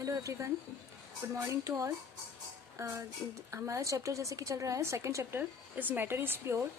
Hello everyone, good morning to all. हमारा chapter जैसे कि चल रहा है, second chapter is matter is pure.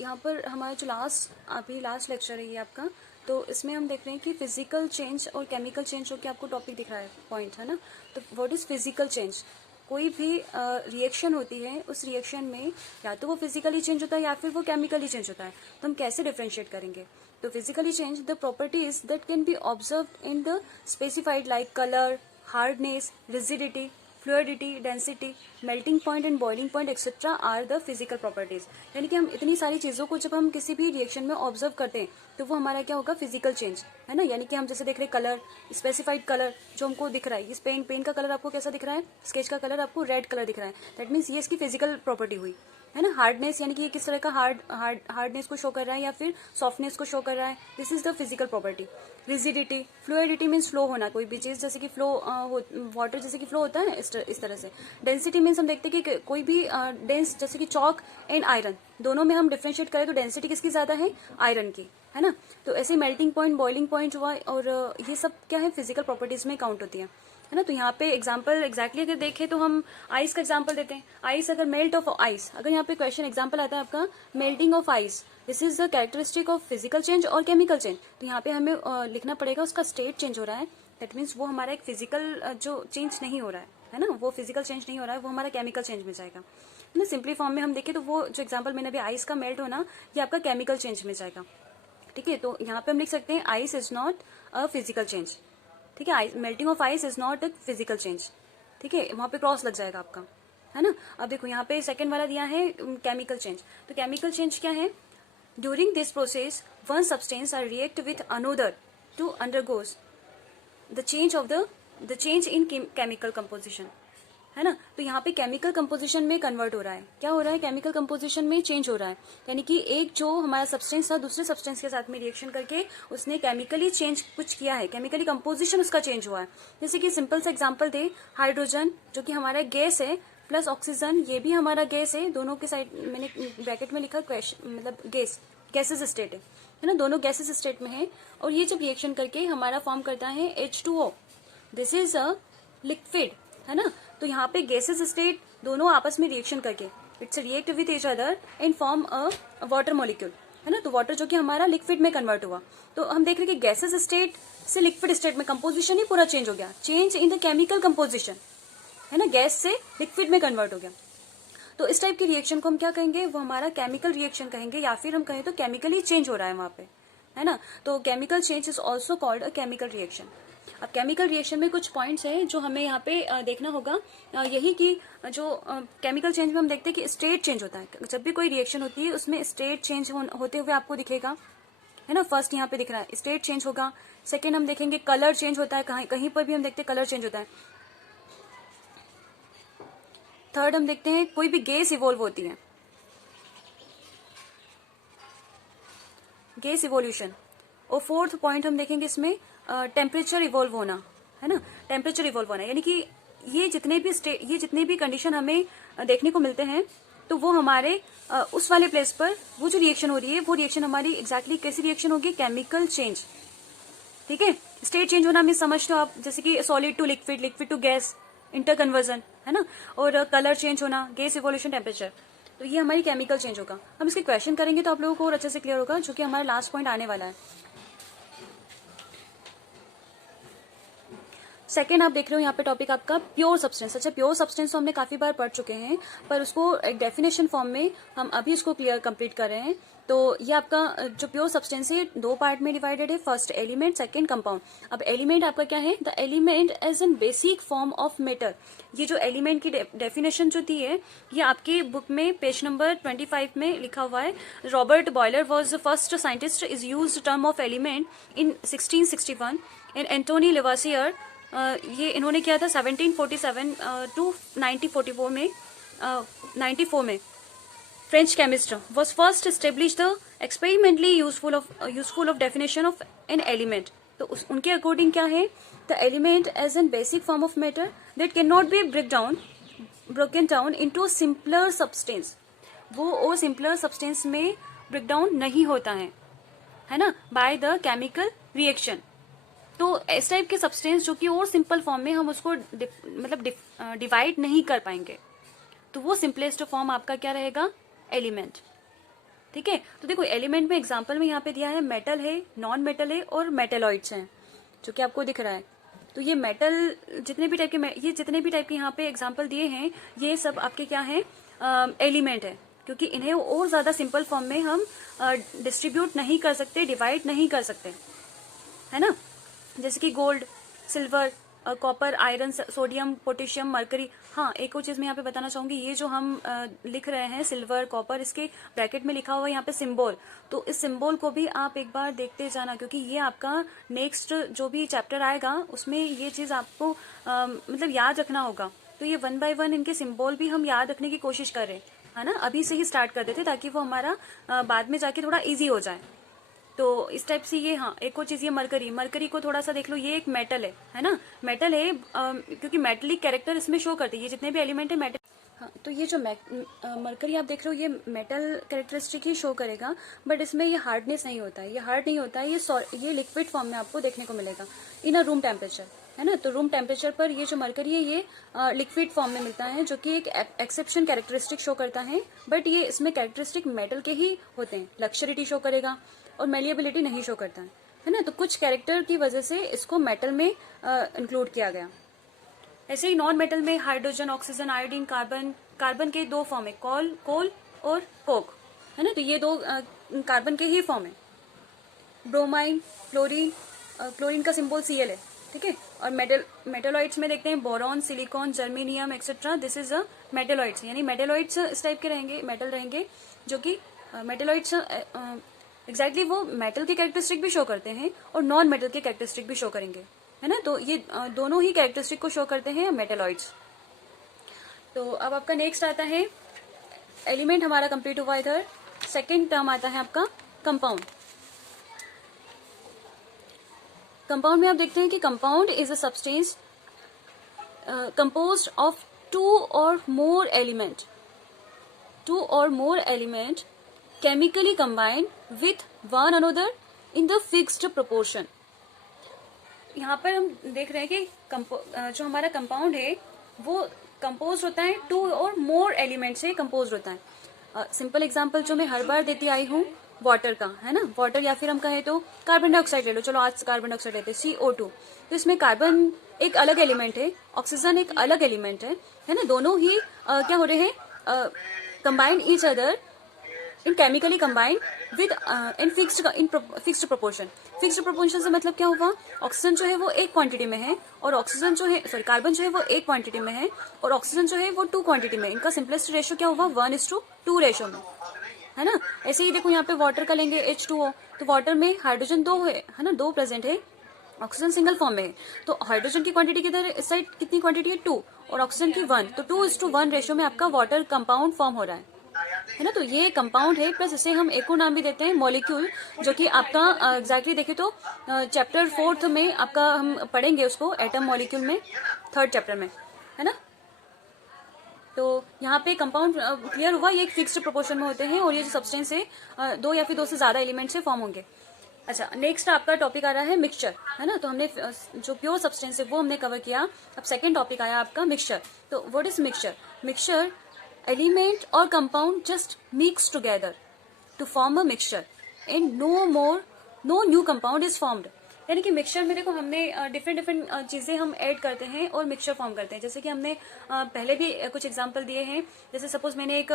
यहाँ पर हमारा जो लास्ट लेक्चर है ये आपका, तो इसमें हम देख रहे हैं कि फिजिकल चेंज और केमिकल चेंज जो कि आपको टॉपिक दिख रहा है, पॉइंट है ना। तो व्हाट इज़ फिजिकल चेंज? कोई भी रिएक्शन होती है, उस रिएक्शन में या तो वो फिजिकली चेंज होता है या फिर वो केमिकली चेंज होता है। तो हम कैसे डिफ्रेंशिएट करेंगे? तो physically change the properties that can be observed in the specified like colour, hardness, rigidity, fluidity, density, melting point and boiling point etcetera are the physical properties. यानी कि हम इतनी सारी चीज़ों को जब हम किसी भी रिएक्शन में ऑब्जर्व करते हैं तो वो हमारा क्या होगा? फिजिकल चेंज, है ना। यानी कि हम जैसे देख रहे हैं कलर, स्पेसिफाइड कलर जो हमको दिख रहा है, इस पेन का कलर आपको कैसा दिख रहा है? स्केच का कलर आपको रेड कलर दिख रहा है, दैट मीन्स ये इसकी फिजिकल प्रॉपर्टी हुई, है ना। हार्डनेस यानी कि ये किस तरह का हार्डनेस को शो कर रहा है या फिर सॉफ्टनेस को शो कर रहा है, this is the physical property. Rigidity, fluidity means flow होना, कोई भी चीज जैसे कि फ्लो वाटर जैसे कि फ्लो होता है इस तरह से। डेंसिटी मीन्स हम देखते हैं कि कोई भी डेंस जैसे कि चॉक एंड आयरन, दोनों में हम डिफ्रेंशिएट करें तो डेंसिटी किसकी ज्यादा है? आयरन की, है ना। तो ऐसे मेल्टिंग पॉइंट, बॉइलिंग पॉइंट हुआ, और ये सब क्या है? फिजिकल प्रॉपर्टीज में काउंट होती है ना। तो यहाँ पे एग्जाम्पल एग्जैक्टली अगर देखें तो हम आइस का एग्जाम्पल देते हैं। आइस अगर मेल्ट ऑफ आइस, अगर यहाँ पे क्वेश्चन एग्जाम्पल आता है आपका melting of ice, this is the characteristic of physical change और केमिकल चेंज। तो यहाँ पे हमें लिखना पड़ेगा उसका स्टेट चेंज हो रहा है, दैट मीन्स वो हमारा एक फिजिकल जो चेंज नहीं हो रहा है ना, वो फिजिकल चेंज नहीं हो रहा है, वो हमारा केमिकल चेंज में जाएगा, है ना। सिंपली फॉर्म में हम देखें तो वो जो एग्जाम्पल मैंने अभी आइस का मेल्ट होना, ये आपका केमिकल चेंज में जाएगा, ठीक है। तो यहाँ पे हम लिख सकते हैं ice is not a physical change, ठीक है। Melting of ice is not a physical change, ठीक है। वहां पे क्रॉस लग जाएगा आपका, है ना। अब देखो यहाँ पे सेकंड वाला दिया है केमिकल चेंज। तो केमिकल चेंज क्या है? During this process one substance are react with another to undergoes the change in chemical composition, है ना। तो यहाँ पे केमिकल कंपोजिशन में कन्वर्ट हो रहा है, क्या हो रहा है? केमिकल कंपोजिशन में चेंज हो रहा है, यानी कि एक जो हमारा सब्सटेंस था दूसरे सब्सटेंस के साथ में रिएक्शन करके उसने केमिकली चेंज कुछ किया है, केमिकली कंपोजिशन उसका चेंज हुआ है। जैसे कि सिंपल सा एग्जांपल दे, हाइड्रोजन जो कि हमारा गैस है प्लस ऑक्सीजन, ये भी हमारा गैस है, दोनों के साइड मैंने ब्रैकेट में लिखा मतलब गैसेस स्टेट है ना, दोनों गैसेस स्टेट में है। और ये जब रिएक्शन करके हमारा फॉर्म करता है H2O, this is a liquid, है ना। तो यहाँ पे गैसेस स्टेट दोनों आपस में रिएक्शन करके it's react with each other and form a water molecule, है ना। तो वाटर जो कि हमारा लिक्विड में कन्वर्ट हुआ, तो हम देख रहे हैं कि गैसेस स्टेट से लिक्विड स्टेट में कंपोजिशन ही पूरा चेंज हो गया, change in the chemical composition, है ना। गैस से लिक्विड में कन्वर्ट हो गया। तो इस टाइप की रिएक्शन को हम क्या कहेंगे? वो हमारा केमिकल रिएक्शन कहेंगे, या फिर हम कहें तो केमिकली चेंज हो रहा है वहां पे, है ना। तो chemical change is also called a chemical reaction. अब केमिकल रिएक्शन में कुछ पॉइंट्स हैं जो हमें यहाँ पे देखना होगा, यही कि जो केमिकल चेंज में हम देखते हैं कि स्टेट चेंज होता है। जब भी कोई रिएक्शन होती है उसमें स्टेट चेंज होते हुए आपको दिखेगा, है ना। फर्स्ट यहाँ पे दिख रहा है स्टेट चेंज होगा। सेकेंड हम देखेंगे कलर चेंज होता है, कहीं पर भी हम देखते हैं कलर चेंज होता है। थर्ड हम देखते हैं कोई भी गैस इवॉल्व होती है, गैस इवोल्यूशन। और फोर्थ पॉइंट हम देखेंगे इसमें टेम्परेचर इवॉल्व होना, है ना। टेम्परेचर इवॉल्व होना यानी कि ये जितने भी कंडीशन हमें देखने को मिलते हैं, तो वो हमारे उस वाले प्लेस पर वो जो रिएक्शन हो रही है वो रिएक्शन हमारी एग्जैक्टली कैसी रिएक्शन होगी? केमिकल चेंज, ठीक है। स्टेट चेंज होना हमें समझते हो आप, जैसे कि solid to liquid, liquid to gas, inter conversion, है ना। और कलर चेंज होना, गैस इवोल्यूशन, टेम्परेचर, तो ये हमारी केमिकल चेंज होगा। हम इसके क्वेश्चन करेंगे तो आप लोगों को और अच्छे से क्लियर होगा, जो कि हमारा लास्ट पॉइंट आने वाला है। सेकेंड आप देख रहे हो यहाँ पे टॉपिक आपका प्योर सब्सटेंस। अच्छा, प्योर सब्सटेंस तो हमने काफी बार पढ़ चुके हैं, पर उसको एक डेफिनेशन फॉर्म में हम अभी उसको क्लियर कंप्लीट कर रहे हैं। तो ये आपका जो प्योर सब्सटेंस है दो पार्ट में डिवाइडेड है, फर्स्ट एलिमेंट, सेकेंड कंपाउंड। अब एलिमेंट आपका क्या है? The element as an basic form of matter. ये जो एलिमेंट की डेफिनेशन जो दी है ये आपकी बुक में पेज नंबर 25 में लिखा हुआ है। Robert Boyle was the first scientist is use term of element in 1661 and Antoine Lavoisier ये इन्होंने किया था 1747 टू 1944 में 94 में। French chemist was first establish the experimentally useful of definition of an element. तो उनके अकॉर्डिंग क्या है? The element as an basic form of matter that can not be broken down into simpler substance. वो और simpler substance में break down नहीं होता है ना, बाय द केमिकल रिएक्शन। तो इस टाइप के सब्सटेंस जो कि और सिंपल फॉर्म में हम उसको मतलब डिवाइड नहीं कर पाएंगे, तो वो सिंपलेस्ट फॉर्म आपका क्या रहेगा, एलिमेंट। ठीक है, तो देखो एलिमेंट में एग्जांपल में यहाँ पे दिया है मेटल है, नॉन मेटल है और मेटेलॉइड्स हैं, जो कि आपको दिख रहा है। तो ये मेटल जितने भी टाइप के ये जितने भी टाइप के यहाँ पे एग्जांपल दिए हैं, ये सब आपके क्या है, एलिमेंट है, क्योंकि इन्हें और ज्यादा सिंपल फॉर्म में हम डिस्ट्रीब्यूट नहीं कर सकते, डिवाइड नहीं कर सकते, है ना। जैसे कि gold, silver, copper, iron, sodium, potassium, mercury. हाँ, एक और चीज मैं यहाँ पे बताना चाहूंगी, ये जो हम लिख रहे हैं सिल्वर, कॉपर, इसके ब्रैकेट में लिखा हुआ है यहाँ पे सिंबल, तो इस सिंबल को भी आप एक बार देखते जाना, क्योंकि ये आपका नेक्स्ट जो भी चैप्टर आएगा उसमें ये चीज आपको मतलब याद रखना होगा। तो ये 1 बाय 1 इनके सिंबल भी हम याद रखने की कोशिश कर रहे हैं, है ना, अभी से ही स्टार्ट कर देते ताकि वो हमारा बाद में जाके थोड़ा ईजी हो जाए। तो इस टाइप से ये, हाँ एक और चीज, ये मरकरी को थोड़ा सा देख लो, ये एक मेटल है ना, मेटल है, क्योंकि मेटलिक कैरेक्टर इसमें शो करती है, ये जितने भी एलिमेंट है मेटल। हाँ, तो ये जो मरकरी आप देख रहे हो, ये मेटल कैरेक्टरिस्टिक ही शो करेगा, बट इसमें ये हार्डनेस नहीं होता है, ये हार्ड नहीं होता है, ये लिक्विड फॉर्म में आपको देखने को मिलेगा इन अ रूम टेम्परेचर, है ना। तो रूम टेम्परेचर पर ये जो मरकरी है ये लिक्विड फॉर्म में मिलता है, जो कि एक एक्सेप्शन कैरेक्टरिस्टिक शो करता है, बट ये इसमें कैरेक्टरिस्टिक मेटल के ही होते हैं, लक्सरिटी शो करेगा और मेलिएबिलिटी नहीं शो करता है ना। तो कुछ कैरेक्टर की वजह से इसको मेटल में इंक्लूड किया गया। ऐसे ही नॉन मेटल में हाइड्रोजन, ऑक्सीजन, आयोडीन, कार्बन के दो फॉर्म है, कोल और कोक, है ना। तो ये दो कार्बन के ही फॉर्म है। ब्रोमाइन, क्लोरीन का सिंबल Cl है, ठीक है। और मेटेलॉइड्स में देखते हैं boron, silicon, germanium etcetera, this is a metalloids, यानी मेटेलॉइड्स इस टाइप के रहेंगे, मेटल रहेंगे, जो कि मेटेलॉइड्स एग्जैक्टली वो मेटल के कैरेक्टरिस्टिक भी शो करते हैं और नॉन मेटल के कैरेक्टरिस्टिक भी शो करेंगे, है ना। तो ये दोनों ही कैरेक्टरिस्टिक को शो करते हैं मेटेलॉइड्स। तो अब आपका नेक्स्ट आता है, एलिमेंट हमारा कंप्लीट हुआ इधर। सेकेंड टर्म आता है आपका कंपाउंड। कंपाउंड में आप देखते हैं कि compound is a substance composed of two or more element chemically combined with one another in the fixed proportion। यहाँ पर हम देख रहे हैं कि जो हमारा कंपाउंड है वो कंपोज होता है टू और मोर एलिमेंट से कंपोज होता है। सिंपल एग्जांपल जो मैं हर बार देती आई हूँ वाटर का, है ना, वाटर, या फिर हम कहें तो कार्बन डाइऑक्साइड ले लो, चलो आज कार्बन डाइऑक्साइड लेते हैं, CO2। तो इसमें कार्बन एक अलग एलिमेंट है, ऑक्सीजन एक अलग एलिमेंट है ना। दोनों ही क्या हो रहे हैं, combine each other in chemically combined with in fixed proportion. Fixed proportion से मतलब क्या हुआ, ऑक्सीजन जो है वो एक क्वांटिटी में है और ऑक्सीजन जो है, सॉरी, कार्बन जो है वो एक क्वांटिटी में है और ऑक्सीजन जो है वो 2 क्वांटिटी में। इनका सिंपलेस्ट रेशियो क्या हुआ, 1:2 रेशियो में, है ना। ऐसे ही देखो यहाँ पे वाटर का लेंगे H2O, तो वाटर में हाइड्रोजन 2 है ना, 2 प्रेजेंट है, ऑक्सीजन सिंगल फॉर्म में है, तो हाइड्रोजन की क्वांटिटी किधर है, इस साइड कितनी क्वांटिटी है, 2, और ऑक्सीजन की 1, तो 2:1 रेशियो में आपका वाटर कंपाउंड फॉर्म हो रहा है ना। तो ये कंपाउंड है, प्लस इसे हम एक और नाम भी देते हैं मॉलिक्यूल, जो कि आपका एग्जैक्टली देखे तो चैप्टर 4 में आपका हम पढ़ेंगे उसको, एटम मॉलिक्यूल में, 3rd चैप्टर में, है ना। तो यहाँ पे कंपाउंड क्लियर हुआ, ये एक फिक्स्ड प्रोपोर्शन में होते हैं और ये जो सब्सटेंस है 2 या फिर 2 से ज्यादा एलिमेंट से फॉर्म होंगे। अच्छा, नेक्स्ट आपका टॉपिक आ रहा है मिक्सचर, है ना। तो हमने जो प्योर सब्सटेंस है वो हमने कवर किया। अब सेकेंड टॉपिक आया आपका मिक्सचर। तो what is mixture? Mixture element or compound just mix together to form a mixture and no new compound is formed। यानी कि मिक्सचर में देखो हमने डिफरेंट चीजें हम ऐड करते हैं और मिक्सचर फॉर्म करते हैं। जैसे कि हमने पहले भी कुछ एग्जांपल दिए हैं, जैसे सपोज मैंने एक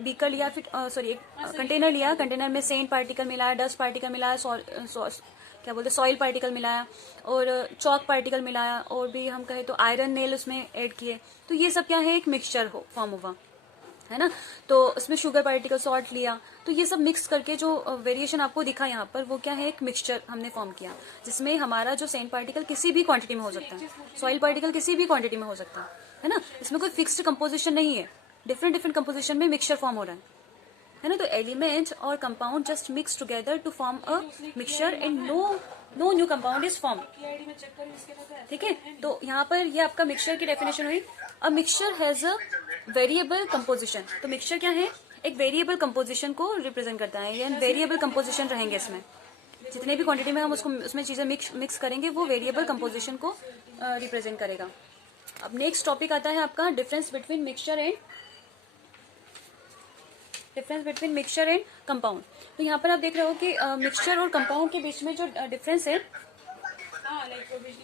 बीकर लिया, फिर सॉरी एक कंटेनर लिया, कंटेनर में सेंट पार्टिकल मिलाया, डस्ट पार्टिकल मिलाया, क्या बोलते सॉइल पार्टिकल मिलाया और चॉक पार्टिकल मिलाया, और भी हम कहे तो आयरन नेल उसमें ऐड किए, तो ये सब क्या है, एक मिक्सचर फॉर्म हुआ, है ना। तो उसमें शुगर पार्टिकल, सॉल्ट लिया, तो ये सब मिक्स करके जो वेरिएशन आपको दिखा यहाँ पर, वो क्या है, एक मिक्सचर हमने फॉर्म किया, जिसमें हमारा जो सेंट पार्टिकल किसी भी क्वांटिटी में हो सकता है, सॉइल पार्टिकल किसी भी क्वांटिटी में हो सकता है ना। इसमें कोई फिक्स्ड कंपोजिशन नहीं है, डिफरेंट कंपोजिशन में मिक्सचर फॉर्म हो रहा है ना। तो एलिमेंट और compound just mix together to form a mixture and no new compound is form, ठीक है। तो यहाँ पर ये आपका मिक्सचर की डेफिनेशन हुई। A mixture has a variable composition. तो मिक्सचर क्या है, एक वेरिएबल कंपोजिशन को रिप्रेजेंट करता है, या वेरिएबल कंपोजिशन रहेंगे इसमें। जितने भी क्वांटिटी में हम उसको उसमें चीज़ें मिक्स करेंगे वो वेरिएबल कंपोजिशन को रिप्रेजेंट करेगा। अब नेक्स्ट टॉपिक आता है आपका difference between mixture and compound. तो यहाँ पर आप देख रहे हो कि मिक्सचर और कंपाउंड के बीच में जो डिफरेंस है,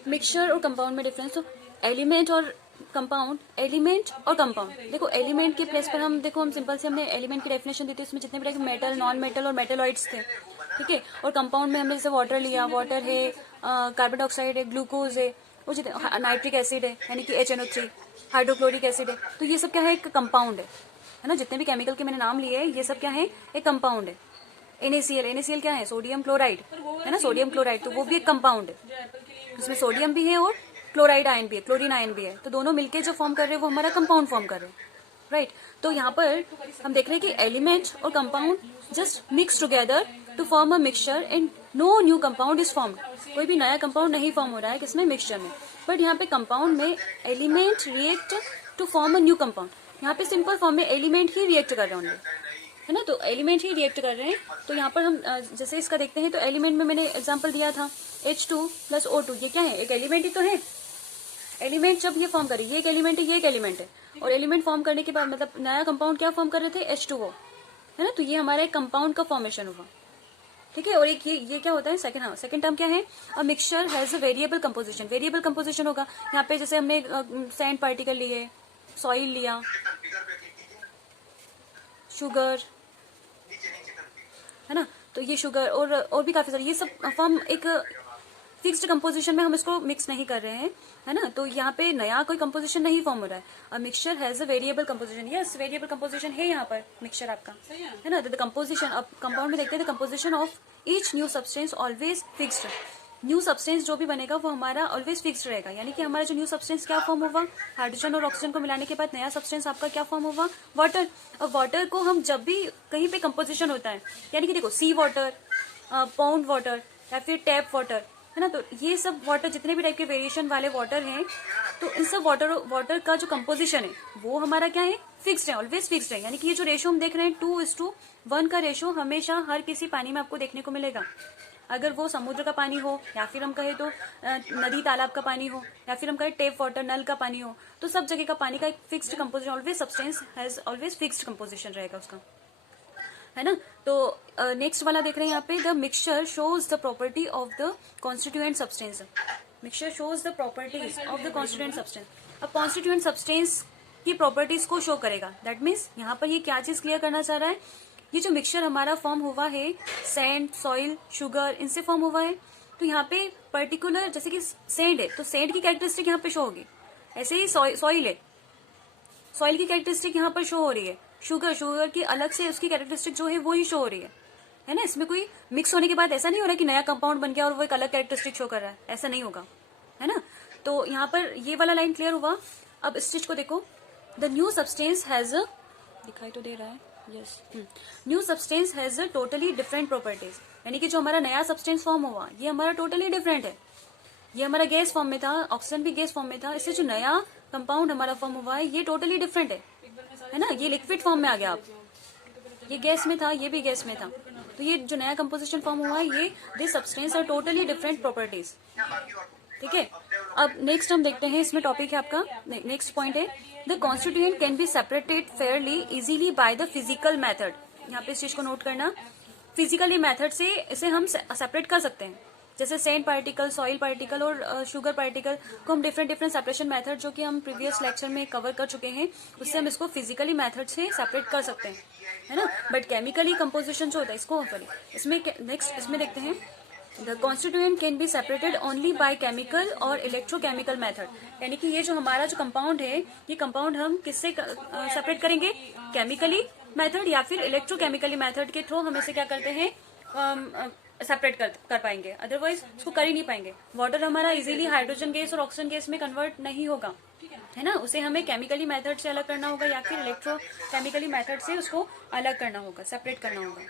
मिक्सचर और कंपाउंड में डिफरेंस, तो एलिमेंट और कंपाउंड देखो एलिमेंट के प्लेस पर हम देखो हम सिंपल से हमने एलिमेंट की डेफिनेशन दी थी, उसमें जितने भी मेटल, नॉन मेटल और मेटेलॉइड्स थे, ठीक है। और कंपाउंड में हमने जैसे वाटर लिया, वाटर है, कार्बन डाइऑक्साइड है, ग्लूकोज है, वो जितने नाइट्रिक एसिड है यानी कि HNO3, हाइड्रोक्लोरिक एसिड है, तो ये सब क्या है, एक कंपाउंड है ना। जितने भी केमिकल के मैंने नाम लिए ये सब क्या है, एक कंपाउंड है। NaCl क्या है, सोडियम क्लोराइड है ना, सोडियम क्लोराइड, तो वो भी एक कंपाउंड है, उसमें सोडियम भी है और क्लोराइड आयन भी है, क्लोरीन आयन भी है, तो दोनों मिलके जो फॉर्म कर रहे हैं वो हमारा कंपाउंड फॉर्म कर रहे हैं, राइट। तो यहाँ पर हम देख रहे हैं कि एलिमेंट और compound just mix together to form a mixture and no new compound is formed. कोई भी नया कंपाउंड नहीं फॉर्म हो रहा है किसमें, मिक्सचर में, बट यहाँ पे कंपाउंड में element react to form a new compound. यहाँ पे सिंपल फॉर्म में एलिमेंट ही रिएक्ट कर रहे होंगे, है ना, तो एलिमेंट ही रिएक्ट कर रहे हैं। तो यहाँ पर हम जैसे इसका देखते हैं, तो एलिमेंट में मैंने एग्जांपल दिया था H2 + O2, ये क्या है, एक एलिमेंट ही तो है। एलिमेंट जब ये फॉर्म करे, ये एक एलिमेंट है, ये एक एलिमेंट है, और एलिमेंट फॉर्म करने के बाद मतलब नया कंपाउंड क्या फॉर्म कर रहे थे, H2O, है ना, तो ये हमारा एक कंपाउंड का फॉर्मेशन हुआ, ठीक है। और एक ये क्या होता है, सेकंड टर्म क्या है, a mixture has a variable composition. Variable composition होगा यहाँ पे, जैसे हमने सैंड पार्टिकल लिए, सॉइल लिया, शुगर, है ना, तो ये शुगर और भी काफी सारे, ये सब फॉर्म एक फिक्स्ड कंपोजिशन में हम इसको मिक्स नहीं कर रहे हैं, है ना, तो यहाँ पे नया कोई कंपोजिशन नहीं फॉर्म हो रहा है। A mixture has a variable composition, yes variable composition है यहाँ पर मिक्सचर आपका, है ना। तो कंपोजिशन, अब कंपाउंड में देखते हैं, composition of each new substance always fixed. New substance जो भी बनेगा वो हमारा ऑलवेज फिक्स्ड रहेगा, यानी कि हमारा जो न्यू सब्सटेंस क्या फॉर्म होगा, हाइड्रोजन और ऑक्सीजन को मिलाने के बाद नया सब्सटेंस आपका क्या फॉर्म होगा, वाटर। और वाटर को हम जब भी कहीं पे कंपोजिशन होता है, यानी कि देखो सी वाटर, पाउंड वाटर या फिर टैप वाटर, है ना, तो ये सब वाटर जितने भी टाइप के वेरिएशन वाले वाटर हैं, तो इन सब वाटर का जो कंपोजिशन है वो हमारा क्या है, फिक्स्ड है, ऑलवेज फिक्स्ड है। यानी कि ये जो रेशो हम देख रहे हैं 2:1 का रेशो हमेशा हर किसी पानी में आपको देखने को मिलेगा। अगर वो समुद्र का पानी हो, या फिर हम कहें तो नदी तालाब का पानी हो, या फिर हम कहें टेप वाटर नल का पानी हो, तो सब जगह का पानी का एक fixed composition, always substance has always fixed composition रहेगा उसका, है ना। तो नेक्स्ट वाला देख रहे हैं यहाँ पे, the mixture shows the property of the constituent substance. Mixture shows the properties of the constituent substance. अब कॉन्स्टिट्यूएंट सब्सटेंस की प्रॉपर्टीज को शो करेगा, दैट मीन्स यहाँ पर ये क्या चीज क्लियर करना चाह रहा है, ये जो मिक्सचर हमारा फॉर्म हुआ है सैंड, सॉइल, शुगर, इनसे फॉर्म हुआ है, तो यहाँ पे पर्टिकुलर जैसे कि सैंड है तो सैंड की कैरेक्टरिस्टिक यहाँ पे शो होगी, ऐसे ही सॉइल है, सॉइल की कैरेक्टरिस्टिक यहाँ पर शो हो रही है, शुगर की अलग से उसकी कैरेक्टरिस्टिक जो है वो ही शो हो रही है ना। इसमें कोई मिक्स होने के बाद ऐसा नहीं हो रहा कि नया कंपाउंड बन गया और वो एक अलग कैरेक्टरिस्टिक शो कर रहा है, ऐसा नहीं होगा, है ना। तो यहाँ पर ये वाला लाइन क्लियर हुआ। अब इस चीज को देखो, द न्यू सब्सटेंस हैज, दिखाई तो दे रहा है, yes, new substance has totally different properties, यानी कि जो हमारा नया सब्सटेंस फॉर्म हुआ ये हमारा टोटली डिफरेंट है। ये हमारा गैस फॉर्म में था, ऑक्सीजन भी गैस फॉर्म में था, इससे जो नया कंपाउंड हमारा फॉर्म हुआ है ये टोटली डिफरेंट है ना। ये लिक्विड फॉर्म में आ गया, अब ये गैस में था, ये भी गैस में था, तो ये जो नया कंपोजिशन फॉर्म हुआ है ये this substance are totally different properties, ठीक है। अब नेक्स्ट हम देखते हैं, इसमें टॉपिक है आपका, नेक्स्ट पॉइंट है, the constituent can be separated Fairlie easily by the physical method. यहाँ पे इस चीज को नोट करना, फिजिकली मेथड से इसे हम सेपरेट कर सकते हैं, जैसे सैंड पार्टिकल, सॉइल पार्टिकल और शुगर पार्टिकल को हम डिफरेंट सेपरेशन मेथड जो कि हम प्रीवियस लेक्चर में कवर कर चुके हैं, उससे हम इसको फिजिकली मेथड से सेपरेट कर सकते हैं, है ना। बट केमिकली कंपोजिशन जो होता है इसको, सॉरी, इसमें नेक्स्ट इसमें देखते हैं, the constituent can be separated only by chemical और इलेक्ट्रोकेमिकल मेथड, यानी कि ये जो हमारा जो कंपाउंड है ये कंपाउंड हम किससे सेपरेट करेंगे, केमिकली मेथड या फिर इलेक्ट्रोकेमिकली मेथड के थ्रू हम इसे क्या करते हैं, सेपरेट कर पाएंगे, अदरवाइज उसको कर ही नहीं पाएंगे। वाटर हमारा इजीली हाइड्रोजन गैस और ऑक्सीजन गैस में कन्वर्ट नहीं होगा, है ना, उसे हमें केमिकली मेथड से अलग करना होगा या फिर इलेक्ट्रोकेमिकली मेथड से उसको अलग करना होगा, सेपरेट करना होगा,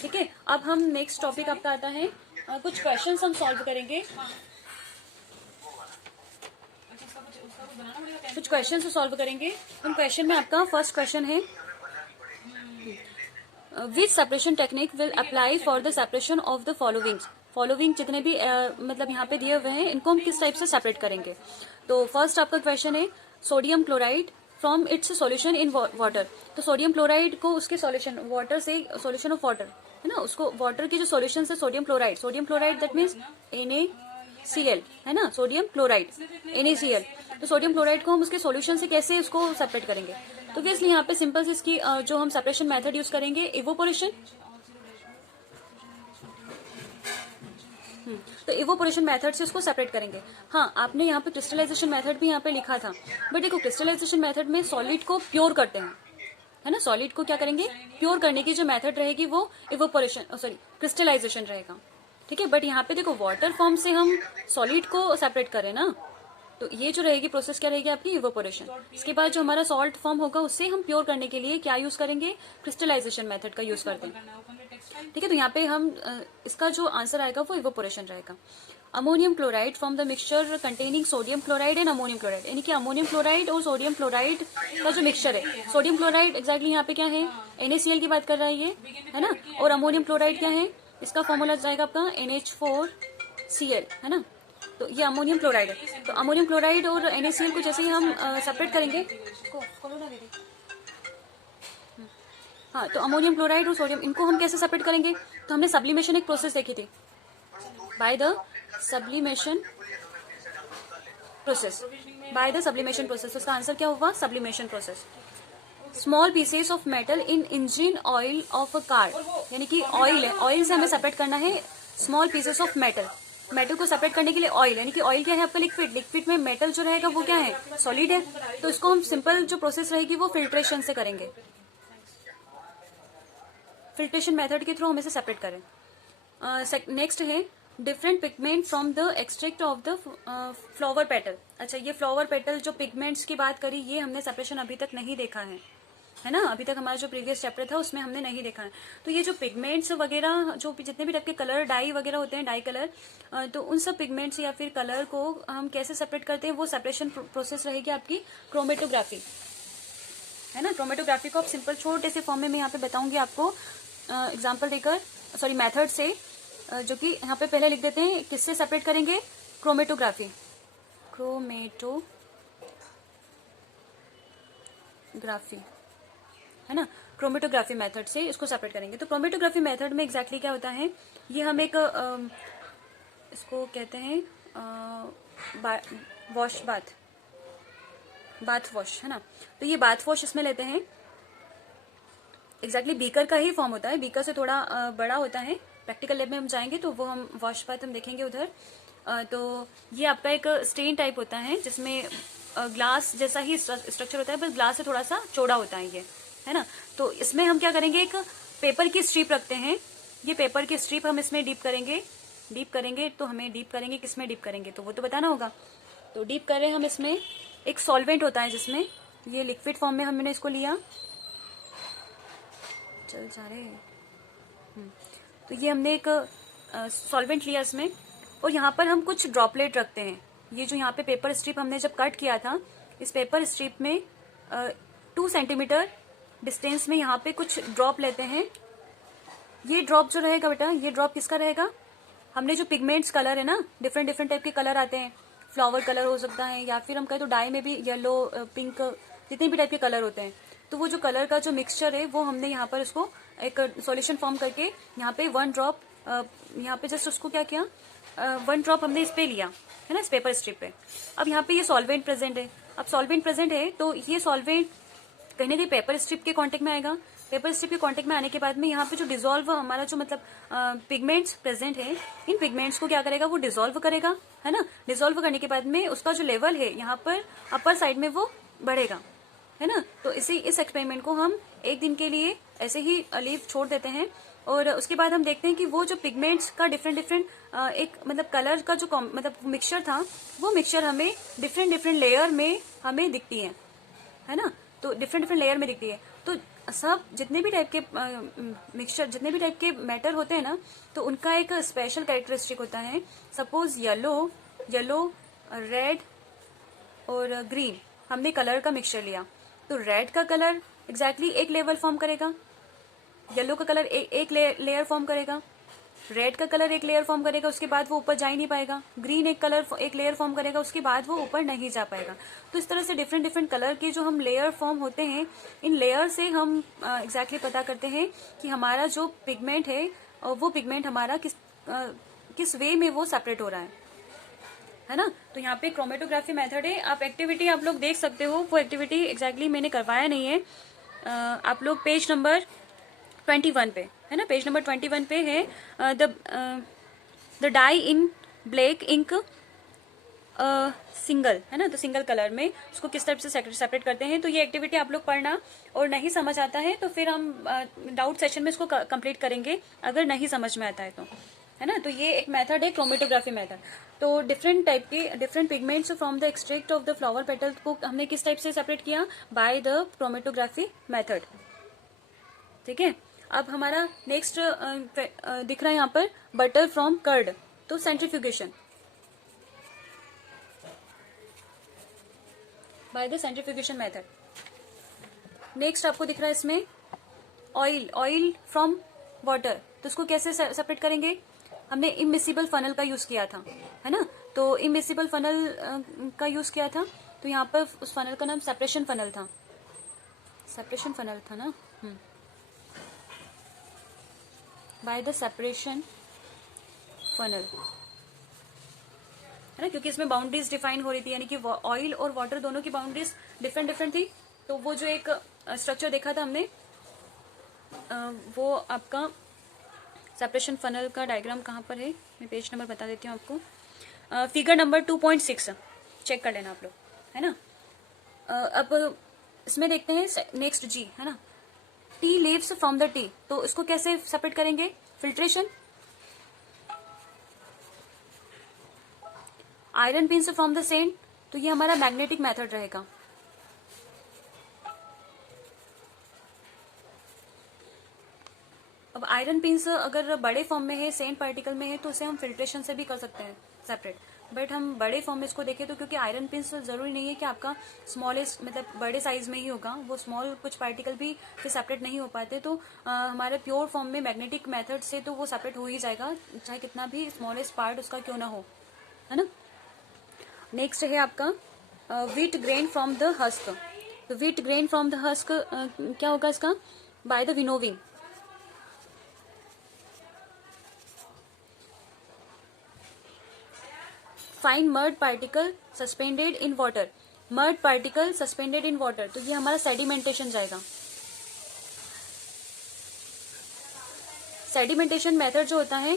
ठीक है। अब हम नेक्स्ट टॉपिक आपका आता है, कुछ क्वेश्चंस हम सॉल्व करेंगे, कुछ क्वेश्चंस सॉल्व करेंगे। उन क्वेश्चन में आपका फर्स्ट क्वेश्चन है, which separation technique will apply for the separation of the following, following जितने भी मतलब यहाँ पे दिए हुए हैं इनको हम किस टाइप से सेपरेट करेंगे। तो फर्स्ट आपका क्वेश्चन है sodium chloride from its solution in water. तो सोडियम क्लोराइड को उसके सॉल्यूशन वाटर से, सॉल्यूशन ऑफ वाटर है ना, उसको वाटर की जो सॉल्यूशन है sodium chloride that means NaCl है ना, सोडियम क्लोराइड NaCl। तो सोडियम क्लोराइड को हम उसके सॉल्यूशन से कैसे उसको सेपरेट करेंगे। तो इसलिए यहाँ पे सिंपल सी इसकी जो हम सेपरेशन मेथड यूज करेंगे इवोपोरेशन। तो इवोपोरेशन मेथड से उसको सेपरेट करेंगे। हाँ, आपने यहाँ पे क्रिस्टलाइजेशन मेथड भी यहाँ पे लिखा था, बट देखो क्रिस्टलाइजेशन मेथड में सॉलिड को प्योर करते हैं है ना, सॉलिड को क्या करेंगे, प्योर करने की जो मेथड रहेगी वो इवोपोरेशन सॉरी क्रिस्टलाइजेशन रहेगा, ठीक है। बट यहाँ पे देखो वाटर फॉर्म से हम सॉलिड को सेपरेट करें ना, तो ये जो रहेगी प्रोसेस क्या रहेगी आपकी इवोपोरेशन। इसके बाद जो हमारा सॉल्ट फॉर्म होगा उससे हम प्योर करने के लिए क्या यूज करेंगे, क्रिस्टलाइजेशन मेथड का यूज करते हैं, ठीक है। तो यहाँ पे हम इसका जो आंसर आएगा वो इवोपोरेशन रहेगा। Ammonium chloride from the mixture containing sodium chloride and ammonium chloride, यानी कि अमोनियम क्लोराइड और सोडियम क्लोराइड का जो मिक्सचर है, सोडियम क्लोराइड एक्जैक्टली यहाँ पे क्या है, NaCl की बात कर रहा है ये है ना, और अमोनियम क्लोराइड क्या है, इसका फॉर्मूला जाएगा आपका NH4Cl है ना। तो ये अमोनियम क्लोराइड है। तो अमोनियम क्लोराइड और NaCl को जैसे ही हम सेपरेट करेंगे, हाँ, तो अमोनियम क्लोराइड और सोडियम इनको हम कैसे सेपरेट करेंगे। तो हमने सब्लिमेशन एक प्रोसेस देखी थी, बाय द सब्लिमेशन प्रोसेस, तो उसका आंसर क्या होगा, sublimation process. Small pieces of metal in engine oil of a car, यानी कि ऑयल है, ऑयल से हमें सेपरेट करना है स्मॉल पीसेस ऑफ मेटल को सेपरेट करने के लिए ऑयल, यानी कि ऑयल क्या है आपका, लिक्विड में मेटल जो रहेगा वो क्या है, सॉलिड है। तो इसको हम सिंपल जो प्रोसेस रहेगी वो फिल्ट्रेशन से करेंगे, फिल्ट्रेशन मेथड के थ्रू हम इसे सेपरेट करें। नेक्स्ट है different pigment from the extract of the flower petal. अच्छा, ये फ्लावर पेटल जो पिगमेंट्स की बात करी, ये हमने सेपरेशन अभी तक नहीं देखा है ना, अभी तक हमारा जो प्रीवियस चैप्टर था उसमें हमने नहीं देखा है। तो ये जो पिगमेंट्स वगैरह जो जितने भी टाइप के कलर डाई वगैरह होते हैं, डाई कलर, तो उन सब पिगमेंट्स या फिर कलर को हम कैसे सेपरेट करते हैं, वो सेपरेशन प्रोसेस रहेगी आपकी क्रोमेटोग्राफी है ना। क्रोमेटोग्राफी को आप सिंपल छोटे से फॉर्म में मैं यहाँ पे बताऊंगी आपको एग्जाम्पल देकर, सॉरी मेथड से, जो कि यहाँ पे पहले लिख देते हैं किससे सेपरेट करेंगे, क्रोमेटोग्राफी है ना, क्रोमेटोग्राफी मेथड से इसको सेपरेट करेंगे। तो क्रोमेटोग्राफी मेथड में एग्जैक्टली क्या होता है, ये हम एक इसको कहते हैं बाथ वॉश है ना। तो ये बाथ वॉश इसमें लेते हैं, एग्जैक्टली बीकर का ही फॉर्म होता है, बीकर से थोड़ा बड़ा होता है। प्रैक्टिकल लैब में हम जाएंगे तो वो हम वॉश बाथ हम देखेंगे उधर। तो ये आपका एक स्टेन टाइप होता है जिसमें ग्लास जैसा ही स्ट्रक्चर होता है, बस ग्लास से थोड़ा सा चौड़ा होता है ये है ना। तो इसमें हम क्या करेंगे, एक पेपर की स्ट्रिप रखते हैं, ये पेपर की स्ट्रिप हम इसमें डीप करेंगे। तो हमें डीप करेंगे किसमें डीप करेंगे, तो वो तो बताना होगा। तो डीप कर रहे हैं हम इसमें, एक सॉल्वेंट होता है जिसमें ये लिक्विड फॉर्म में हमने इसको लिया, चल जा रहे तो ये हमने एक सॉल्वेंट लिया इसमें, और यहाँ पर हम कुछ ड्रॉपलेट रखते हैं। ये जो यहाँ पे पेपर स्ट्रिप हमने जब कट किया था, इस पेपर स्ट्रिप में 2 सेंटीमीटर डिस्टेंस में यहाँ पे कुछ ड्रॉप लेते हैं। ये ड्रॉप जो रहेगा बेटा, ये ड्रॉप किसका रहेगा, हमने जो पिगमेंट्स कलर है ना, डिफरेंट टाइप के कलर आते हैं, फ्लावर कलर हो सकता है, या फिर हम कहें तो डाई में भी येलो, पिंक, जितने भी टाइप के कलर होते हैं। तो वो जो कलर का जो मिक्सचर है वो हमने यहाँ पर इसको एक सॉल्यूशन फॉर्म करके यहाँ पे 1 ड्रॉप यहाँ पे जस्ट उसको क्या किया, 1 ड्रॉप हमने इस पे लिया है ना, इस पेपर स्ट्रिप पे। अब यहाँ पे ये सॉल्वेंट प्रेजेंट है, अब सॉल्वेंट प्रेजेंट है तो ये सॉल्वेंट कहीं ना कहीं पेपर स्ट्रिप के कांटेक्ट में आएगा। पेपर स्ट्रिप के कांटेक्ट में आने के बाद में यहाँ पे जो डिजोल्व हमारा जो मतलब पिगमेंट्स प्रेजेंट है, इन पिगमेंट्स को क्या करेगा, वो डिजोल्व करेगा है ना। डिजोल्व करने के बाद में उसका जो लेवल है यहाँ पर अपर साइड में वो बढ़ेगा है ना। तो इस एक्सपेरिमेंट को हम 1 दिन के लिए ऐसे ही लीव छोड़ देते हैं, और उसके बाद हम देखते हैं कि वो जो पिगमेंट्स का डिफरेंट एक मतलब कलर का जो मतलब मिक्सचर था, वो मिक्सचर हमें डिफरेंट लेयर में हमें दिखती है ना। तो डिफरेंट लेयर में दिखती है। तो सब जितने भी टाइप के मिक्सचर, जितने भी टाइप के मैटर होते हैं ना, तो उनका एक स्पेशल कैरेक्टरिस्टिक होता है। सपोज येलो, रेड और ग्रीन हमने कलर का मिक्सचर लिया, तो रेड का कलर एग्जैक्टली एक लेवल फॉर्म करेगा, येलो का कलर एक लेयर फॉर्म करेगा, रेड का कलर एक लेयर फॉर्म करेगा, उसके बाद वो ऊपर जा ही नहीं पाएगा। ग्रीन एक लेयर फॉर्म करेगा, उसके बाद वो ऊपर नहीं जा पाएगा। तो इस तरह से डिफरेंट डिफरेंट कलर के जो हम लेयर फॉर्म होते हैं, इन लेयर से हम एग्जैक्टली पता करते हैं कि हमारा जो पिगमेंट है वो पिगमेंट हमारा किस वे में वो सेपरेट हो रहा है ना। तो यहाँ पे क्रोमेटोग्राफी मेथड है। आप एक्टिविटी आप लोग देख सकते हो, वो एक्टिविटी एग्जैक्टली मैंने करवाया नहीं है। आप लोग पेज नंबर 21 पे है ना, पेज नंबर 21 पे है the dye in black ink single, है ना। तो सिंगल कलर में उसको किस तरह से सेपरेट करते हैं। तो ये एक्टिविटी आप लोग पढ़ना, और नहीं समझ आता है तो फिर हम डाउट सेशन में इसको कंप्लीट करेंगे अगर नहीं समझ में आता है तो, है ना। तो ये एक मेथड है क्रोमेटोग्राफी मेथड। तो डिफरेंट टाइप के different pigments from the extract of the flower petal को हमने किस टाइप से सेपरेट किया, बाय द क्रोमेटोग्राफी मेथड। ठीक है। अब हमारा नेक्स्ट दिख रहा है यहाँ पर बटर फ्रॉम कर्ड, तो centrifugation by the centrifugation method. Next आपको दिख रहा है इसमें ऑयल फ्रॉम वाटर, तो उसको कैसे सेपरेट करेंगे। हमने इमिसिबल फनल का यूज किया था, है ना। तो इमिसिबल फनल का यूज किया था, तो यहाँ पर उस फनल का नाम सेपरेशन फनल था, सेपरेशन फनल था ना। बाय द सेपरेशन फनल, है ना, क्योंकि इसमें बाउंड्रीज डिफाइन हो रही थी, यानी कि ऑयल और वाटर दोनों की बाउंड्रीज डिफरेंट डिफरेंट थी। तो वो जो एक स्ट्रक्चर देखा था हमने, वो आपका सेपरेशन फनल का डायग्राम कहाँ पर है, मैं पेज नंबर बता देती हूँ आपको। फिगर नंबर 2.6 चेक कर लेना आप लोग, है ना। अब इसमें देखते हैं नेक्स्ट जी, है ना, tea leaves from the tea, तो इसको कैसे सेपरेट करेंगे, filtration. Iron pins from the sand, तो ये हमारा मैग्नेटिक मेथड रहेगा। अब आयरन पिंस अगर बड़े फॉर्म में है, सेंट पार्टिकल में है, तो उसे हम फिल्ट्रेशन से भी कर सकते हैं सेपरेट। बट हम बड़े फॉर्म में इसको देखें तो, क्योंकि आयरन पिंस जरूरी नहीं है कि आपका स्मॉलेस्ट मतलब बड़े साइज में ही होगा, वो स्मॉल कुछ पार्टिकल भी फिर सेपरेट नहीं हो पाते। तो हमारे प्योर फॉर्म में मैग्नेटिक मेथड से तो वो सेपरेट हो ही जाएगा, चाहे कितना भी स्मॉलेस्ट पार्ट उसका क्यों ना हो, है ना। नेक्स्ट है आपका wheat grain from the husk, तो wheat grain from the husk क्या होगा इसका, by the winnowing. Fine mud particle suspended in water, mud particle suspended in water, तो ये हमारा सेडिमेंटेशन जाएगा। सेडिमेंटेशन मेथड जो होता है,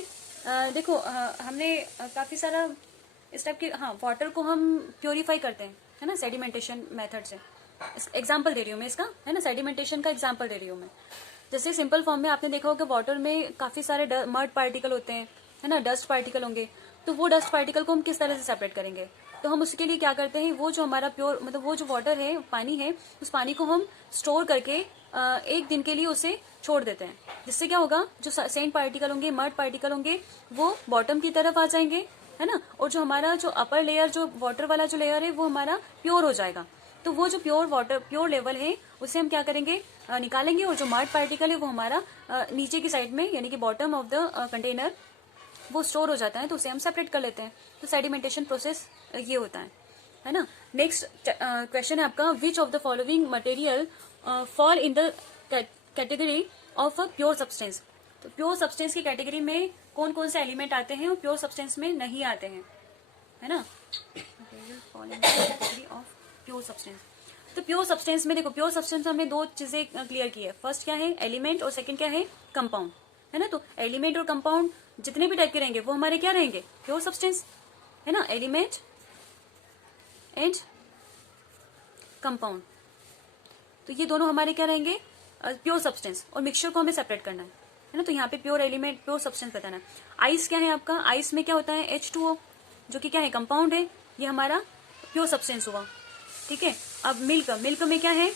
देखो हमने काफी सारा इस टाइप की, हाँ, वाटर को हम प्योरीफाई करते हैं, है ना, सेडिमेंटेशन मेथड से। एग्जाम्पल दे रही हूँ मैं इसका, है ना, सेडिमेंटेशन का एग्जाम्पल दे रही हूँ मैं। जैसे सिंपल फॉर्म में आपने देखा होगा वाटर में काफी सारे मर्ड पार्टिकल होते हैं, है ना, डस्ट पार्टिकल होंगे। तो वो डस्ट पार्टिकल को हम किस तरह से सेपरेट करेंगे, तो हम उसके लिए क्या करते हैं, वो जो हमारा प्योर मतलब वो जो वाटर है, पानी है, उस पानी को हम स्टोर करके एक दिन के लिए उसे छोड़ देते हैं। जिससे क्या होगा, जो सेंट पार्टिकल होंगे, मर्ड पार्टिकल होंगे, वो बॉटम की तरफ आ जाएंगे, है ना। और जो हमारा जो अपर लेयर, जो वाटर वाला जो लेयर है, वो हमारा प्योर हो जाएगा। तो वो जो प्योर वाटर प्योर लेवल है, उसे हम क्या करेंगे, निकालेंगे, और जो मर्ड पार्टिकल है वो हमारा नीचे की साइड में, यानी कि बॉटम ऑफ द कंटेनर, वो स्टोर हो जाता है, तो उसे हम सेपरेट कर लेते हैं। तो सेडिमेंटेशन प्रोसेस ये होता है ना। नेक्स्ट क्वेश्चन है आपका, विच of the following material fall in the category of pure substance, तो प्योर सब्सटेंस की कैटेगरी में कौन कौन से एलिमेंट आते हैं और प्योर सब्सटेंस में नहीं आते हैं, है ना। Material fall in the category of pure substance, तो प्योर सब्सटेंस में देखो, प्योर सब्सटेंस में हमने दो चीजें क्लियर की है। फर्स्ट क्या है, एलिमेंट, और सेकंड क्या है, कंपाउंड, है ना। तो एलिमेंट और कंपाउंड जितने भी टाइप के रहेंगे वो हमारे क्या रहेंगे, प्योर सब्सटेंस, है ना, एलिमेंट एंड कंपाउंड। तो ये दोनों हमारे क्या रहेंगे, प्योर सब्सटेंस, और मिक्सचर को हमें सेपरेट करना है ना। तो यहाँ पे प्योर एलिमेंट, प्योर सब्सटेंस बताना है। आइस क्या है आपका, आइस में क्या होता है, H2O, जो कि क्या है, कंपाउंड है, ये हमारा प्योर सब्सटेंस हुआ। ठीक है। अब मिल्क, मिल्क में क्या है,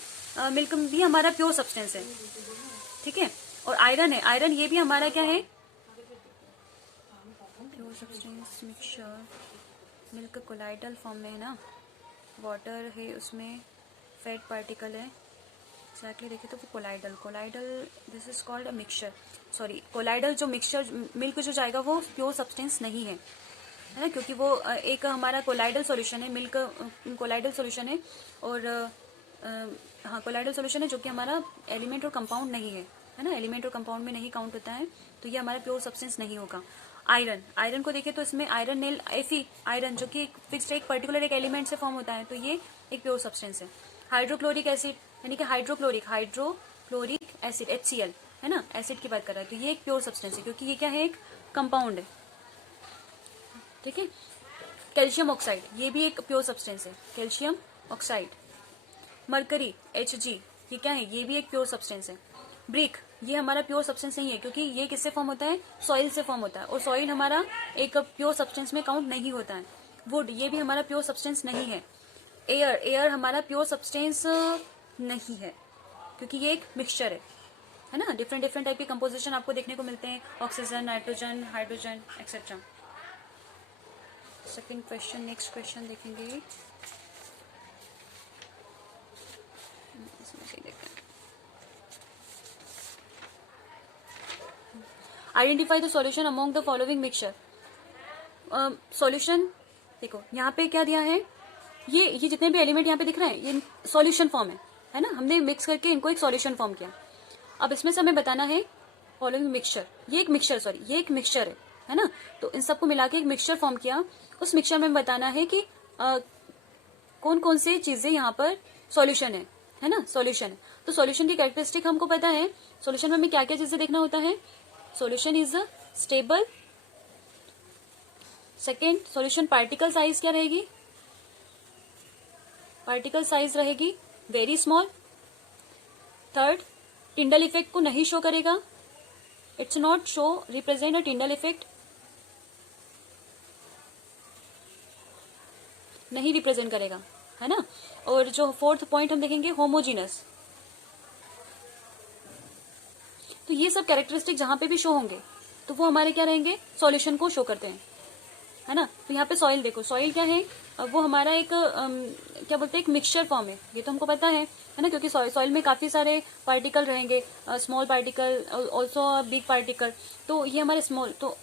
मिल्क भी हमारा प्योर सब्सटेंस है। ठीक है। और आयरन है, आयरन ये भी हमारा क्या है, pure substance mixture. Milk colloidal form में है ना, वाटर है, उसमें फैट पार्टिकल है, एक्जैक्टली देखें तो वो colloidal this is called a mixture, sorry colloidal जो मिक्सचर मिल्क जो जाएगा वो प्योर सब्सटेंस नहीं है ना, क्योंकि वो एक हमारा कोलाइडल सॉल्यूशन है, मिल्क कोलाइडल सॉल्यूशन है, और हाँ कोलाइडल सॉल्यूशन है जो कि हमारा एलिमेंट और कंपाउंड नहीं है ना, एलिमेंट और कंपाउंड में नहीं काउंट होता है, तो ये हमारा प्योर सब्सटेंस नहीं होगा। आयरन को देखें तो इसमें आयरन नेल एफी आयरन जो कि फिक्स्ड एक पर्टिकुलर एक एलिमेंट से फॉर्म होता है, तो ये एक प्योर सब्सटेंस है। हाइड्रोक्लोरिक एसिड यानी कि हाइड्रोक्लोरिक एसिड HCl है ना, एसिड की बात कर रहा है, तो ये एक प्योर सब्सटेंस है क्योंकि ये क्या है, एक कंपाउंड है। ठीक है, कैल्शियम ऑक्साइड ये भी एक प्योर सब्सटेंस है, कैल्शियम ऑक्साइड। मरकरी Hg ये क्या है, ये भी एक प्योर सब्सटेंस है। ब्रिक ये हमारा प्योर सब्सटेंस नहीं है क्योंकि ये किससे फॉर्म होता है, सॉइल से फॉर्म होता है, और सॉइल हमारा एक प्योर सब्सटेंस में काउंट नहीं होता है। वुड ये भी हमारा प्योर सब्सटेंस नहीं है। एयर हमारा प्योर सब्सटेंस नहीं है क्योंकि ये एक मिक्सचर है ना, डिफरेंट टाइप के कंपोजिशन आपको देखने को मिलते हैं, oxygen, nitrogen, hydrogen etcetera. Second question, next question देखेंगे, identify the solution among the following mixture. Solution देखो यहाँ पे क्या दिया है, ये जितने भी एलिमेंट यहाँ पे दिख रहे हैं ये सॉल्यूशन फॉर्म है ना, हमने मिक्स करके इनको एक सॉल्यूशन फॉर्म किया। अब इसमें से हमें बताना है फॉलोइंग मिक्सचर, ये एक मिक्सचर है ना, तो इन सबको मिला के एक मिक्सचर फॉर्म किया। उस मिक्सचर में बताना है कि कौन कौन से चीजें यहाँ पर सॉल्यूशन है ना, सॉल्यूशन। तो सॉल्यूशन की कैरेक्टरिस्टिक हमको पता है, सॉल्यूशन में हमें क्या क्या चीजें देखना होता है, solution is stable. Second, solution particle size क्या रहेगी, पार्टिकल साइज रहेगी very small. Third, Tyndall effect को नहीं शो करेगा, it's not show represent a Tyndall effect, नहीं रिप्रेजेंट करेगा है ना। और जो फोर्थ पॉइंट हम देखेंगे होमोजीनस, तो ये सब कैरेक्टरिस्टिक जहां पे भी शो होंगे तो वो हमारे क्या रहेंगे, सॉल्यूशन को शो करते हैं है ना। तो यहाँ पे सॉइल देखो, सॉइल क्या है, वो हमारा एक क्या बोलते हैं, एक मिक्सचर फॉर्म है, ये तो हमको पता है ना, क्योंकि सॉइल में काफी सारे पार्टिकल रहेंगे, small particle also big particle, तो ये हमारे स्मॉल, तो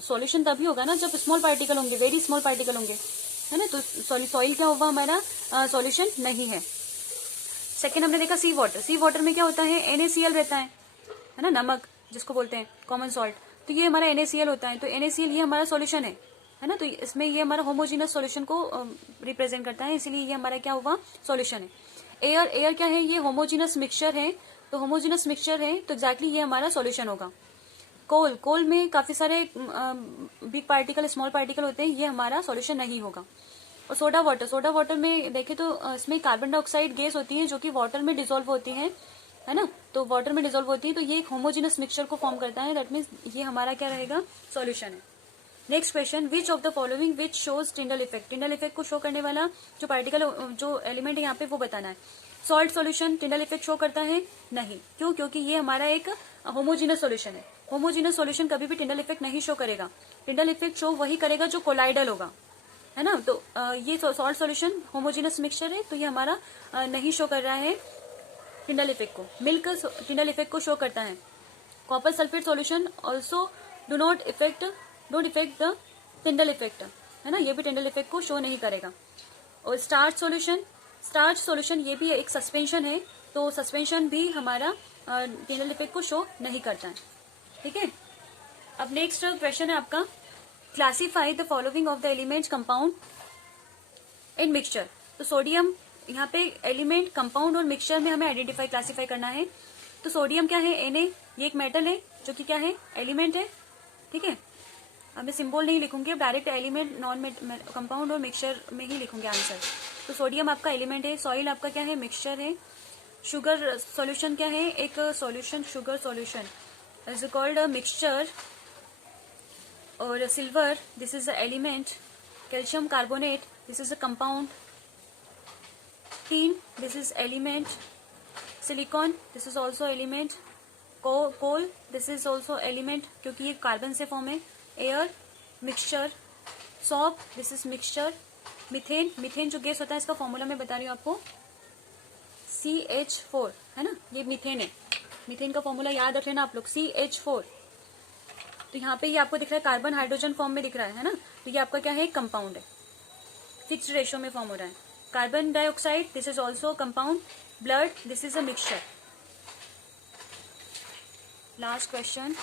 सॉल्यूशन तभी होगा ना जब स्मॉल पार्टिकल होंगे, वेरी स्मॉल पार्टिकल होंगे है ना, तो सॉइल क्या होगा हमारा, सॉल्यूशन नहीं है। सेकेंड हमने देखा सी वाटर में क्या होता है, NaCl रहता है ना, नमक जिसको बोलते हैं कॉमन सॉल्ट, तो ये हमारा NaCl होता है, तो NaCl ये हमारा सॉल्यूशन है ना, तो इसमें ये हमारा होमोजीनस सॉल्यूशन को रिप्रेजेंट करता है, इसलिए ये हमारा क्या हुआ, सॉल्यूशन है। एयर क्या है, ये होमोजीनस मिक्सचर है, तो होमोजीनस मिक्सचर है तो एग्जैक्टली ये हमारा सॉल्यूशन होगा। कोल में काफी सारे बिग पार्टिकल, स्मॉल पार्टिकल होते हैं, ये हमारा सॉल्यूशन नहीं होगा। और सोडा वाटर में देखें तो इसमें कार्बन डाइऑक्साइड गैस होती है जो कि वाटर में डिसॉल्व होती है ना, तो वाटर में डिसॉल्व होती है, तो ये एक होमोजीनस मिक्सचर को फॉर्म करता है, दैट मीन्स ये हमारा क्या रहेगा, सॉल्यूशन है। Next question, which of the following which shows Tyndall effect, Tyndall effect को शो करने वाला जो पार्टिकल, जो एलिमेंट है यहाँ पे वो बताना है। Salt solution Tyndall effect show करता है नहीं, क्यों, क्योंकि ये हमारा एक होमोजीनस सॉल्यूशन है, होमोजीनस सॉल्यूशन कभी भी टिंडल इफेक्ट नहीं शो करेगा, टिंडल इफेक्ट शो वही करेगा जो कोलाइडल होगा है ना, तो ये सॉल्ट सॉल्यूशन होमोजीनस मिक्सचर है, तो ये हमारा नहीं शो कर रहा है टिंडल इफेक्ट को। मिल्क टिंडल इफेक्ट को शो करता है। Copper sulphate solution also don't effect the Tyndall effect है ना, ये भी टिंडल इफेक्ट को शो नहीं करेगा। और स्टार्च सॉल्यूशन ये भी एक सस्पेंशन है, तो सस्पेंशन भी हमारा टिंडल इफेक्ट को शो नहीं करता है। ठीक है, अब नेक्स्ट क्वेश्चन है आपका, classify the following of the elements compound in mixture. तो सोडियम यहाँ पे एलिमेंट, कंपाउंड और मिक्सचर में हमें आइडेंटिफाई, क्लासीफाई करना है। तो सोडियम क्या है, Na, ये एक मेटल है जो कि क्या है, एलिमेंट है। ठीक है, अब मैं सिंबल नहीं लिखूंगी, डायरेक्ट एलिमेंट, नॉन कंपाउंड और मिक्सचर में ही लिखूंगी आंसर। तो सोडियम आपका एलिमेंट है, सॉइल आपका क्या है, मिक्सचर है। शुगर सॉल्यूशन क्या है, एक solution, sugar solution is called a mixture. और silver this is a element. Calcium carbonate this is a compound. Tin this is element. Silicon this is also element. Coal this is also element क्योंकि ये carbon से form है। Air mixture. Soap this is mixture. Methane जो gas होता है इसका formula मैं बता रही हूँ आपको, CH4 है ना, ये मीथेन है। मीथेन का फॉर्मूला याद रख लेना आप लोग, CH4। तो यहाँ पे ये आपको दिख रहा है कार्बन हाइड्रोजन फॉर्म में दिख रहा है ना, तो ये आपका क्या है, कंपाउंड है, फिक्स्ड रेशियो में फॉर्म हो रहा है। Carbon dioxide, this is also compound. Blood, this is a mixture. Last question,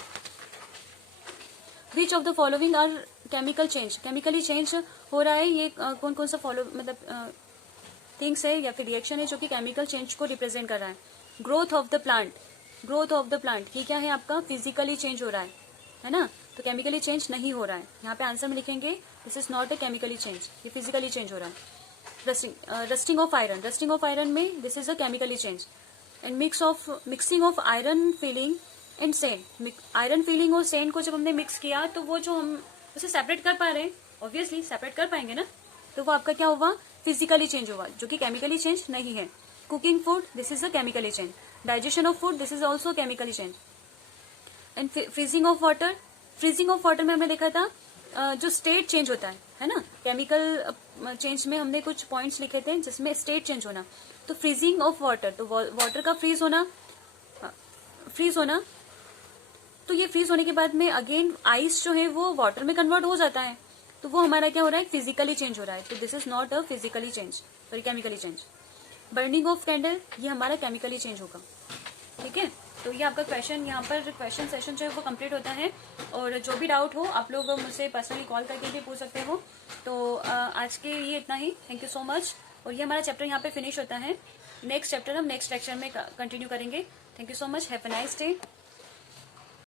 which of the following are chemical change, chemically change हो रहा है, ये कौन कौन सा फॉलो मतलब थिंग्स है या फिर रिएक्शन है जो कि केमिकल चेंज को रिप्रेजेंट कर रहा है। Growth of the plant, growth of the plant, ये क्या है आपका, फिजिकली चेंज हो रहा है ना, तो केमिकली चेंज नहीं हो रहा है। यहाँ पे आंसर में लिखेंगे this is not a chemically change, ये फिजिकली चेंज हो रहा है। Rusting of iron, rusting of iron में this is a chemically change. And mixing of iron filing and sand, iron filing और सेंड को जब हमने मिक्स किया तो वो जो हम उसे सेपरेट कर पा रहे हैं, ऑब्वियसली सेपरेट कर पाएंगे ना, तो वो आपका क्या हुआ, फिजिकली चेंज हुआ, जो कि केमिकली चेंज नहीं है। Cooking food, this is a chemically change. Digestion of food, this is also chemically change. And freezing of water, freezing of water में हमने देखा था जो स्टेट चेंज होता है ना, केमिकल चेंज में हमने कुछ पॉइंट्स लिखे थे जिसमें स्टेट चेंज होना, तो फ्रीजिंग ऑफ वाटर, तो वाटर का फ्रीज होना, तो ये फ्रीज होने के बाद में अगेन आइस जो है वो वाटर में कन्वर्ट हो जाता है, तो वो हमारा क्या हो रहा है, फिजिकली चेंज हो रहा है, तो this is not a physically change, sorry chemically change. Burning of candle, ये हमारा केमिकली चेंज होगा, ठीक है। तो ये आपका क्वेश्चन, यहाँ पर क्वेश्चन सेशन जो है वो कंप्लीट होता है, और जो भी डाउट हो आप लोग मुझसे पर्सनली कॉल करके भी पूछ सकते हो। तो आज के ये इतना ही, थैंक यू सो मच। और ये हमारा चैप्टर यहाँ पे फिनिश होता है, नेक्स्ट चैप्टर हम नेक्स्ट लेक्चर में कंटिन्यू करेंगे। Thank you so much, have a nice day.